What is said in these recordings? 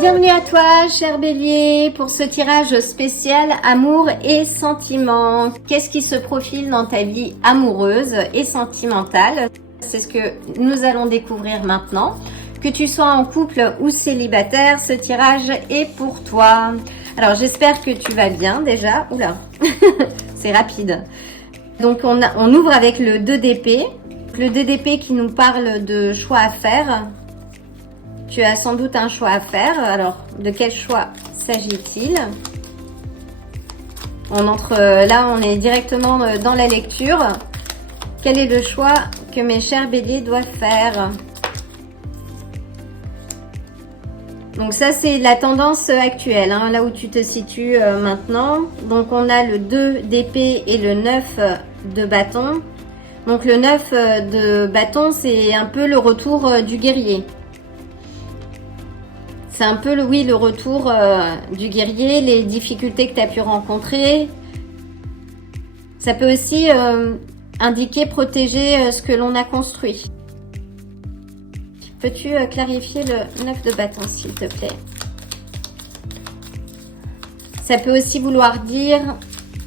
Bienvenue à toi, cher Bélier, pour ce tirage spécial amour et sentiments. Qu'est-ce qui se profile dans ta vie amoureuse et sentimentale? C'est ce que nous allons découvrir maintenant. Que tu sois en couple ou célibataire, ce tirage est pour toi. Alors j'espère que tu vas bien déjà. Oula, c'est rapide. Donc on ouvre avec le 2 d'épée. Le 2 d'épée qui nous parle de choix à faire. Tu as sans doute un choix à faire. Alors, de quel choix s'agit-il? Là, on est directement dans la lecture. Quel est le choix que mes chers béliers doivent faire? Donc ça, c'est la tendance actuelle, hein, là où tu te situes maintenant. Donc, on a le 2 d'épée et le 9 de bâton. Donc, le 9 de bâton, c'est un peu le retour du guerrier. C'est un peu, le retour du guerrier, les difficultés que tu as pu rencontrer. Ça peut aussi indiquer protéger ce que l'on a construit. Peux-tu clarifier le 9 de bâton, s'il te plaît? Ça peut aussi vouloir dire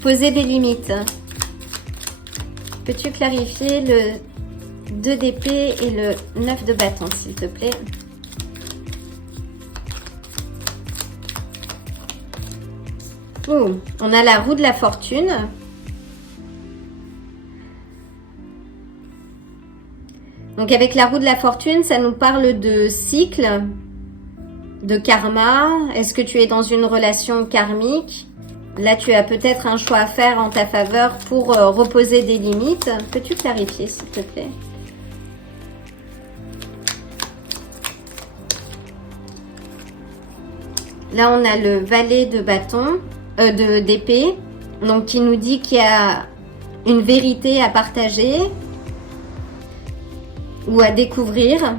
poser des limites. Peux-tu clarifier le 2 d'épée et le 9 de bâton, s'il te plaît? On a la roue de la fortune. Donc avec la roue de la fortune, ça nous parle de cycle, de karma. Est-ce que tu es dans une relation karmique? Là, tu as peut-être un choix à faire en ta faveur pour reposer des limites. Peux-tu clarifier, s'il te plaît? Là, on a le valet de bâton. D'épée, donc qui nous dit qu'il y a une vérité à partager ou à découvrir,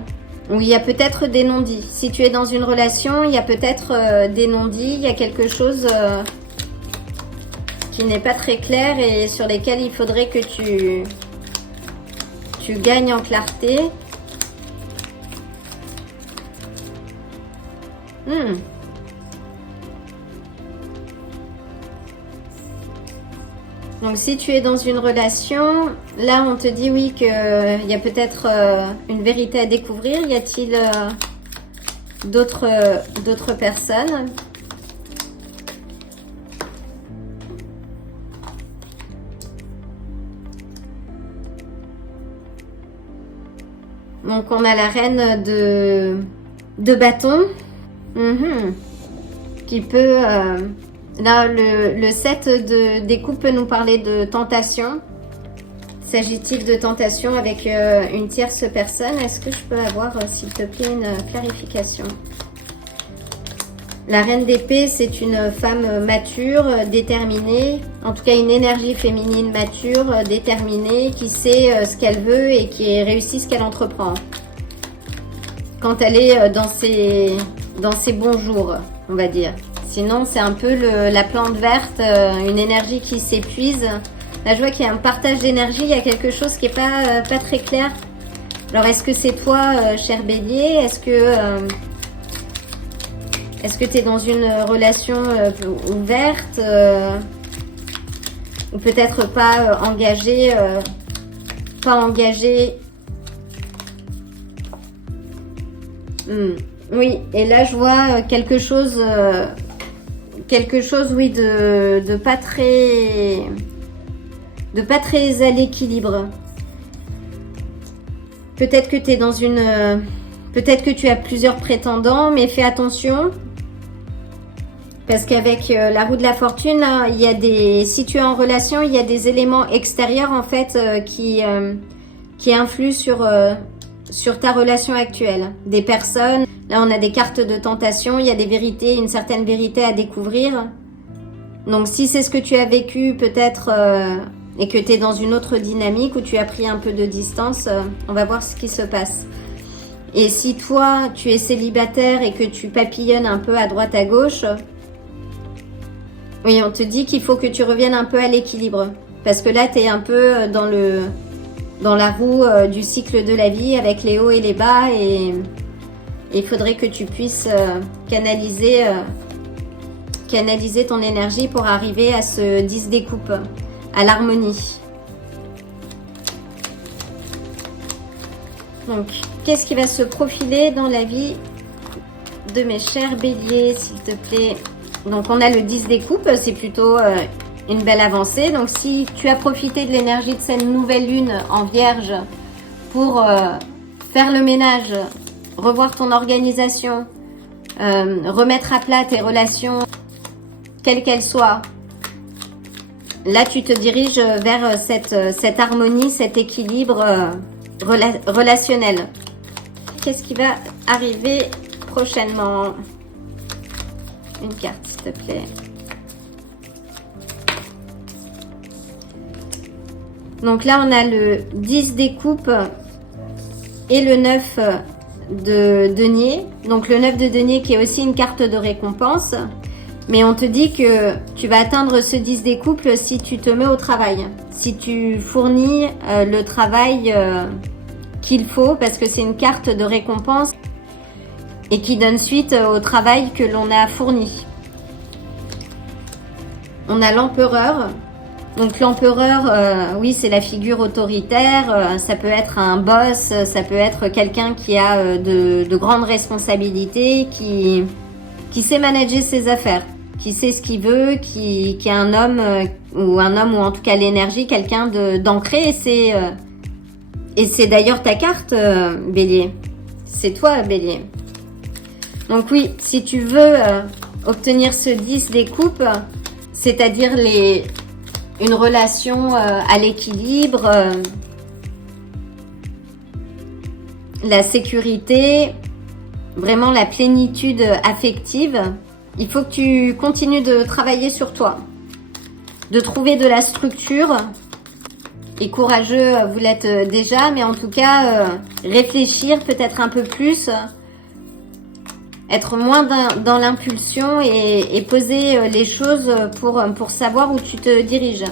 ou il y a peut-être des non-dits. Si tu es dans une relation, il y a peut-être des non-dits, il y a quelque chose qui n'est pas très clair et sur lesquels il faudrait que tu gagnes en clarté. Donc si tu es dans une relation, là on te dit oui qu'il y a peut-être une vérité à découvrir. Y a-t-il d'autres personnes? Donc on a la reine de bâton qui peut... Là, le 7 des coupes peut nous parler de tentation. S'agit-il de tentation avec une tierce personne? Est-ce que je peux avoir, s'il te plaît, une clarification? La reine d'épée, c'est une femme mature, déterminée. En tout cas, une énergie féminine mature, déterminée, qui sait ce qu'elle veut et qui réussit ce qu'elle entreprend. Quand elle est dans ses bons jours, on va dire. Sinon, c'est un peu la plante verte, une énergie qui s'épuise. Là, je vois qu'il y a un partage d'énergie, il y a quelque chose qui n'est pas très clair. Alors, est-ce que c'est toi, cher Bélier? Est-ce que tu es dans une relation ouverte ou peut-être pas engagée? Pas engagée. Oui, et là, je vois quelque chose... oui, de pas très à l'équilibre. Peut-être que tu es dans peut-être que tu as plusieurs prétendants, mais fais attention. Parce qu'avec la roue de la fortune, hein, si tu es en relation, il y a des éléments extérieurs en fait qui influent sur ta relation actuelle. Des personnes. Là, on a des cartes de tentation, il y a des vérités, une certaine vérité à découvrir. Donc, si c'est ce que tu as vécu, peut-être, et que tu es dans une autre dynamique où tu as pris un peu de distance, on va voir ce qui se passe. Et si toi, tu es célibataire et que tu papillonnes un peu à droite à gauche, oui, on te dit qu'il faut que tu reviennes un peu à l'équilibre. Parce que là, tu es un peu dans la roue du cycle de la vie avec les hauts et les bas Et il faudrait que tu puisses canaliser ton énergie pour arriver à ce 10 découpe, à l'harmonie. Donc, qu'est-ce qui va se profiler dans la vie de mes chers béliers, s'il te plaît? Donc, on a le 10 découpe, c'est plutôt une belle avancée. Donc, si tu as profité de l'énergie de cette nouvelle lune en vierge pour faire le ménage, revoir ton organisation, remettre à plat tes relations, quelles qu'elles soient, là, tu te diriges vers cette harmonie, cet équilibre relationnel. Qu'est-ce qui va arriver prochainement? Une carte, s'il te plaît. Donc là, on a le 10 découpe et le 9 de denier. Donc le 9 de denier qui est aussi une carte de récompense. Mais on te dit que tu vas atteindre ce 10 découpe si tu te mets au travail. Si tu fournis le travail qu'il faut, parce que c'est une carte de récompense et qui donne suite au travail que l'on a fourni. On a l'empereur. Donc l'empereur, oui, c'est la figure autoritaire. Ça peut être un boss, ça peut être quelqu'un qui a de grandes responsabilités, qui sait manager ses affaires, qui sait ce qu'il veut, qui est un homme ou en tout cas l'énergie, quelqu'un d'ancré. Et c'est d'ailleurs ta carte, Bélier. C'est toi, Bélier. Donc oui, si tu veux obtenir ce 10 découpe, c'est-à-dire une relation à l'équilibre, la sécurité, vraiment la plénitude affective, il faut que tu continues de travailler sur toi, de trouver de la structure. Et courageux, vous l'êtes déjà, mais en tout cas, réfléchir peut-être un peu plus, être moins dans l'impulsion et poser les choses pour savoir où tu te diriges.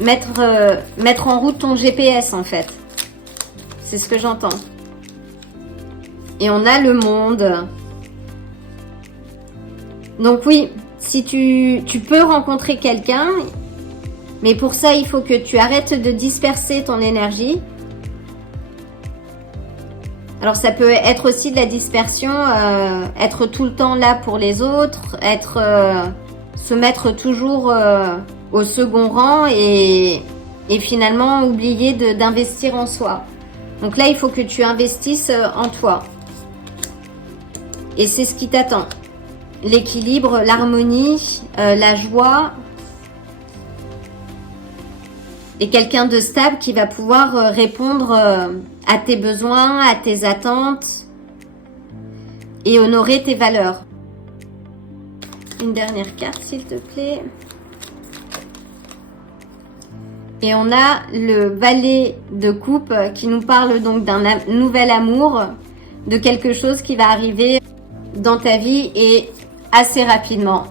Mettre en route ton GPS en fait. C'est ce que j'entends. Et on a le monde. Donc oui, si tu peux rencontrer quelqu'un, mais pour ça, il faut que tu arrêtes de disperser ton énergie. Alors ça peut être aussi de la dispersion, être tout le temps là pour les autres, se mettre toujours au second rang et finalement oublier d'investir en soi. Donc là, il faut que tu investisses en toi. Et c'est ce qui t'attend. L'équilibre, l'harmonie, la joie. Et quelqu'un de stable qui va pouvoir répondre à tes besoins, à tes attentes et honorer tes valeurs. Une dernière carte, s'il te plaît. Et on a le valet de coupe qui nous parle donc d'un nouvel amour, de quelque chose qui va arriver dans ta vie et assez rapidement.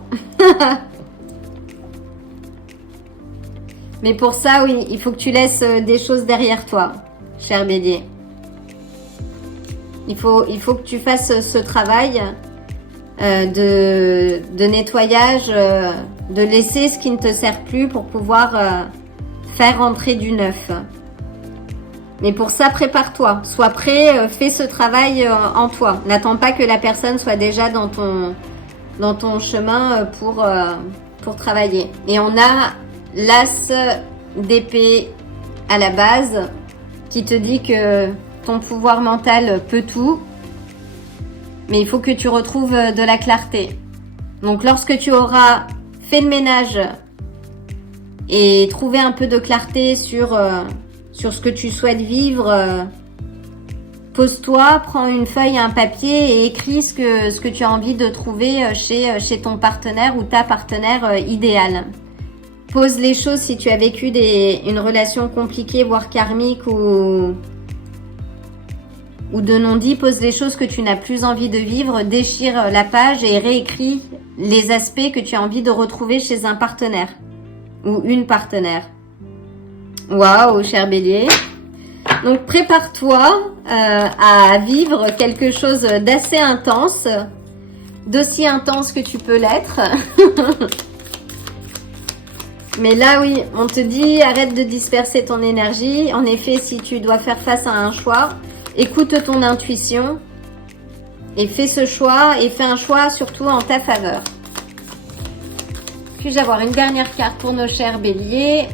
Mais pour ça, oui, il faut que tu laisses des choses derrière toi, cher Bélier. Il faut que tu fasses ce travail de nettoyage, de laisser ce qui ne te sert plus pour pouvoir faire entrer du neuf. Mais pour ça, prépare-toi. Sois prêt, fais ce travail en toi. N'attends pas que la personne soit déjà dans ton chemin pour travailler. Et on a l'as d'épée à la base qui te dit que ton pouvoir mental peut tout, mais il faut que tu retrouves de la clarté. Donc lorsque tu auras fait le ménage et trouvé un peu de clarté sur ce que tu souhaites vivre, pose-toi, prends une feuille et un papier et écris ce que tu as envie de trouver chez ton partenaire ou ta partenaire idéale. Pose les choses si tu as vécu une relation compliquée, voire karmique ou de non-dit. Pose les choses que tu n'as plus envie de vivre, déchire la page et réécris les aspects que tu as envie de retrouver chez un partenaire ou une partenaire. Waouh, cher Bélier. Donc prépare-toi à vivre quelque chose d'assez intense, d'aussi intense que tu peux l'être. Mais là oui, on te dit arrête de disperser ton énergie. En effet, si tu dois faire face à un choix, écoute ton intuition et fais ce choix et fais un choix surtout en ta faveur. Puis-je avoir une dernière carte pour nos chers béliers?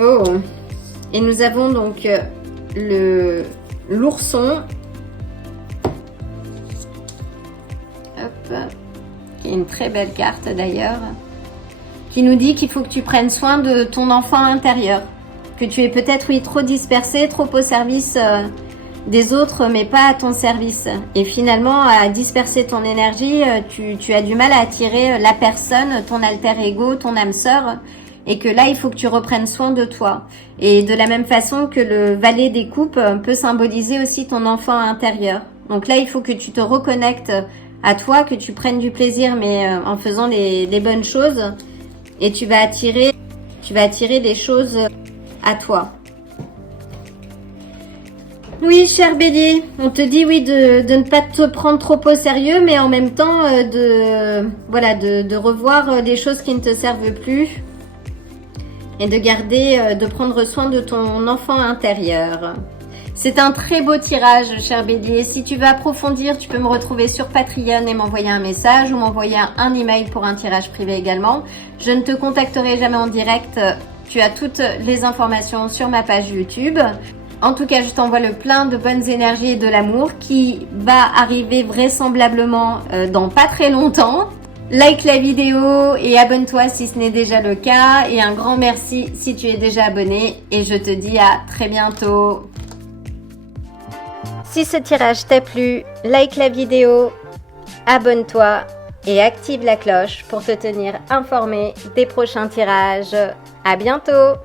Oh! Et nous avons donc l'ourson. Hop. Qui est une très belle carte d'ailleurs. Qui nous dit qu'il faut que tu prennes soin de ton enfant intérieur. Que tu es peut-être, oui, trop dispersé, trop au service des autres, mais pas à ton service. Et finalement, à disperser ton énergie, tu as du mal à attirer la personne, ton alter ego, ton âme sœur. Et que là, il faut que tu reprennes soin de toi. Et de la même façon que le valet des coupes peut symboliser aussi ton enfant intérieur. Donc là, il faut que tu te reconnectes à toi, que tu prennes du plaisir, mais en faisant les bonnes choses. Et tu vas attirer des choses à toi. Oui, cher bélier, on te dit oui de ne pas te prendre trop au sérieux, mais en même temps de revoir des choses qui ne te servent plus. Et de prendre soin de ton enfant intérieur. C'est un très beau tirage, cher bélier. Si tu veux approfondir, tu peux me retrouver sur Patreon et m'envoyer un message ou m'envoyer un email pour un tirage privé également. Je ne te contacterai jamais en direct. Tu as toutes les informations sur ma page YouTube. En tout cas, je t'envoie le plein de bonnes énergies et de l'amour qui va arriver vraisemblablement dans pas très longtemps. Like la vidéo et abonne-toi si ce n'est déjà le cas. Et un grand merci si tu es déjà abonné. Et je te dis à très bientôt. Si ce tirage t'a plu, like la vidéo, abonne-toi et active la cloche pour te tenir informé des prochains tirages. À bientôt!